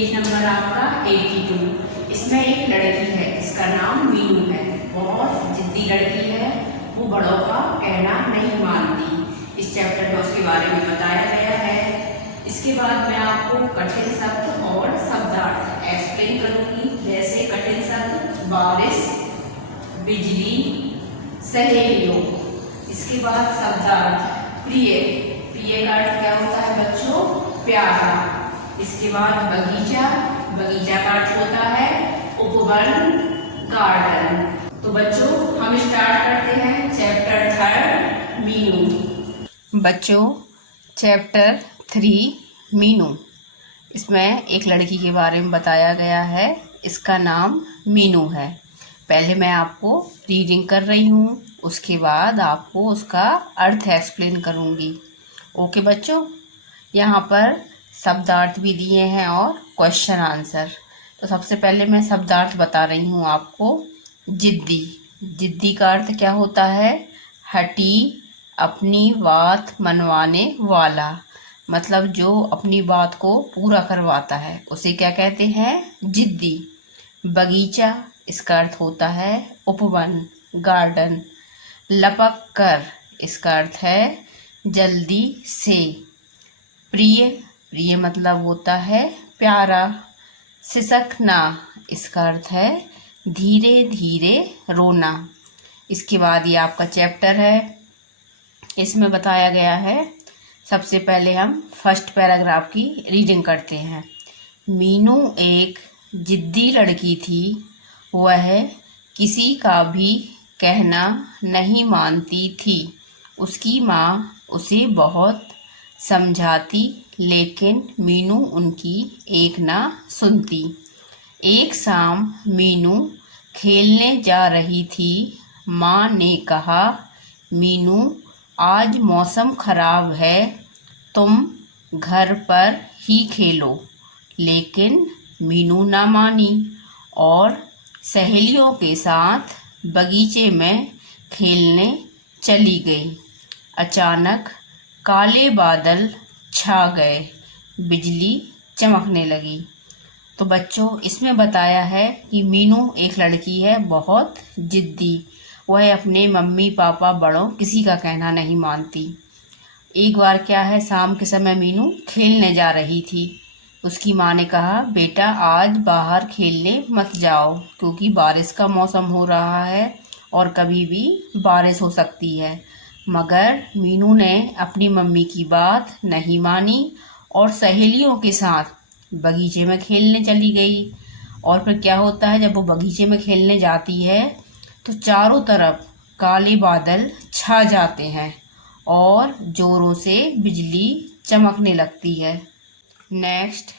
Page number आपका 82। इसमें एक लड़की है, इसका नाम मीनू है। बहुत जिद्दी लड़की है, वो बड़ों का कहना नहीं मानती। इस चैप्टर में उसके बारे में बताया गया है। इसके बाद मैं आपको कठिन शब्द और शब्दार्थ एक्सप्लेन करूंगी। जैसे कठिन शब्द बारिश, बिजली, सहेलियों। इसके बाद शब्दार्थ प्रिय। प्रिय का अर्थ क्या होता है बच्चों? प्यारा। इसके बाद बगीचा। बगीचा का अर्थ होता है उपवन, गार्डन। तो बच्चों हम स्टार्ट करते हैं चैप्टर 3 मीनू। बच्चों चैप्टर 3 मीनू, इसमें एक लड़की के बारे में बताया गया है। इसका नाम मीनू है। पहले मैं आपको रीडिंग कर रही हूँ, उसके बाद आपको उसका अर्थ एक्सप्लेन करूँगी। ओके बच्चों, यहाँ पर शब्दार्थ भी दिए हैं और क्वेश्चन आंसर। तो सबसे पहले मैं शब्दार्थ बता रही हूँ आपको। जिद्दी। जिद्दी का अर्थ क्या होता है? हठी, अपनी बात मनवाने वाला। मतलब जो अपनी बात को पूरा करवाता है उसे क्या कहते हैं? जिद्दी। बगीचा, इसका अर्थ होता है उपवन, गार्डन। लपक कर, इसका अर्थ है जल्दी से। प्रिय, प्रिय मतलब होता है प्यारा। सिसकना, इसका अर्थ है धीरे धीरे रोना। इसके बाद ये आपका चैप्टर है, इसमें बताया गया है। सबसे पहले हम फर्स्ट पैराग्राफ की रीडिंग करते हैं। मीनू एक जिद्दी लड़की थी। वह किसी का भी कहना नहीं मानती थी। उसकी माँ उसे बहुत समझाती, लेकिन मीनू उनकी एक ना सुनती। एक शाम मीनू खेलने जा रही थी। माँ ने कहा, मीनू आज मौसम खराब है, तुम घर पर ही खेलो। लेकिन मीनू ना मानी और सहेलियों के साथ बगीचे में खेलने चली गई। अचानक काले बादल छा गए, बिजली चमकने लगी। तो बच्चों इसमें बताया है कि मीनू एक लड़की है बहुत जिद्दी। वह अपने मम्मी पापा बड़ों किसी का कहना नहीं मानती। एक बार क्या है, शाम के समय मीनू खेलने जा रही थी। उसकी माँ ने कहा, बेटा आज बाहर खेलने मत जाओ क्योंकि बारिश का मौसम हो रहा है और कभी भी बारिश हो सकती है। मगर मीनू ने अपनी मम्मी की बात नहीं मानी और सहेलियों के साथ बगीचे में खेलने चली गई। और फिर क्या होता है, जब वो बगीचे में खेलने जाती है तो चारों तरफ काले बादल छा जाते हैं और जोरों से बिजली चमकने लगती है। नेक्स्ट,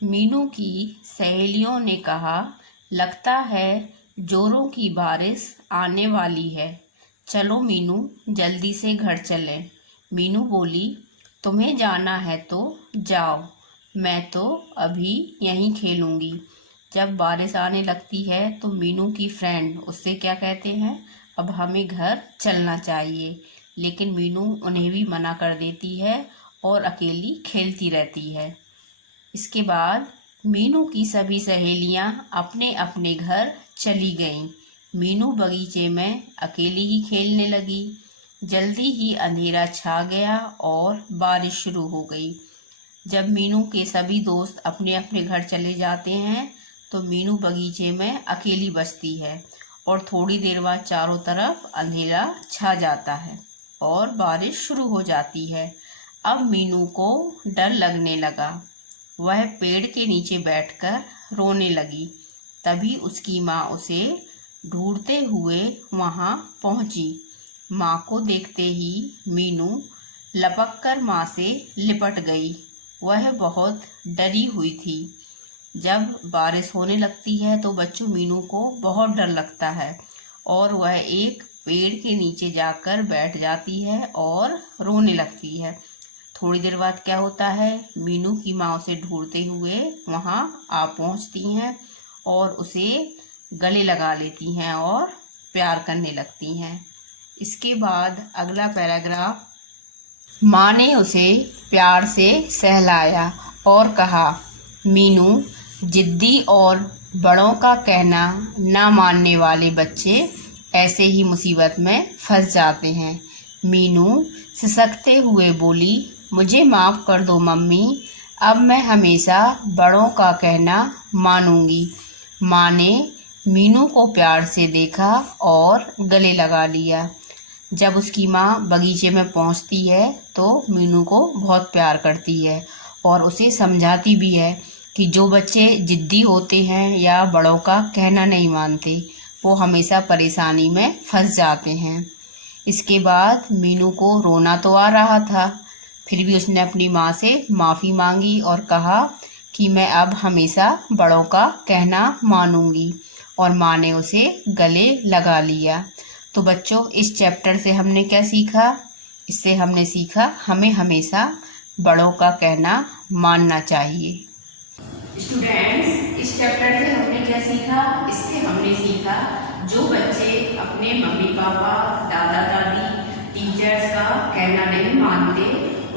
मीनू की सहेलियों ने कहा, लगता है जोरों की बारिश आने वाली है, चलो मीनू जल्दी से घर चलें। मीनू बोली, तुम्हें जाना है तो जाओ, मैं तो अभी यहीं खेलूंगी। जब बारिश आने लगती है तो मीनू की फ्रेंड उससे क्या कहते हैं, अब हमें घर चलना चाहिए। लेकिन मीनू उन्हें भी मना कर देती है और अकेली खेलती रहती है। इसके बाद मीनू की सभी सहेलियां अपने अपने घर चली गईं। मीनू बगीचे में अकेली ही खेलने लगी। जल्दी ही अंधेरा छा गया और बारिश शुरू हो गई। जब मीनू के सभी दोस्त अपने अपने घर चले जाते हैं तो मीनू बगीचे में अकेली बचती है और थोड़ी देर बाद चारों तरफ अंधेरा छा जाता है और बारिश शुरू हो जाती है। अब मीनू को डर लगने लगा। वह पेड़ के नीचे बैठकर रोने लगी। तभी उसकी माँ उसे ढूंढते हुए वहाँ पहुँची। माँ को देखते ही मीनू लपक कर माँ से लिपट गई। वह बहुत डरी हुई थी। जब बारिश होने लगती है तो बच्चों मीनू को बहुत डर लगता है और वह एक पेड़ के नीचे जाकर बैठ जाती है और रोने लगती है। थोड़ी देर बाद क्या होता है, मीनू की माँ उसे ढूंढते हुए वहाँ आ पहुँचती हैं और उसे गले लगा लेती हैं और प्यार करने लगती हैं। इसके बाद अगला पैराग्राफ, माँ ने उसे प्यार से सहलाया और कहा, मीनू जिद्दी और बड़ों का कहना ना मानने वाले बच्चे ऐसे ही मुसीबत में फंस जाते हैं। मीनू सिसकते हुए बोली, मुझे माफ़ कर दो मम्मी, अब मैं हमेशा बड़ों का कहना मानूंगी। माँ ने मीनू को प्यार से देखा और गले लगा लिया। जब उसकी माँ बगीचे में पहुंचती है तो मीनू को बहुत प्यार करती है और उसे समझाती भी है कि जो बच्चे जिद्दी होते हैं या बड़ों का कहना नहीं मानते वो हमेशा परेशानी में फंस जाते हैं। इसके बाद मीनू को रोना तो आ रहा था, फिर भी उसने अपनी माँ से माफ़ी मांगी और कहा कि मैं अब हमेशा बड़ों का कहना मानूंगी, और माँ ने उसे गले लगा लिया। तो बच्चों, इस चैप्टर से हमने क्या सीखा? इससे हमने सीखा हमें हमेशा बड़ों का कहना मानना चाहिए। स्टूडेंट्स, इस चैप्टर से हमने क्या सीखा? इससे हमने सीखा जो बच्चे अपने मम्मी पापा, दादा दादी, टीचर्स का कहना नहीं मानते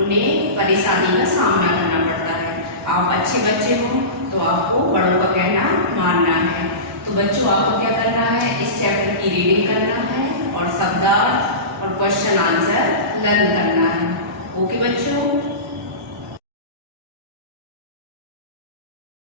उन्हें परेशानी का सामना करना पड़ता है। आप अच्छे बच्चे हो तो आपको बड़ों का कहना मानना है। तो बच्चों, आपको क्या करना है? इस चैप्टर की रीडिंग करना है और शब्दार्थ और क्वेश्चन आंसर लर्न करना है। ओके बच्चों।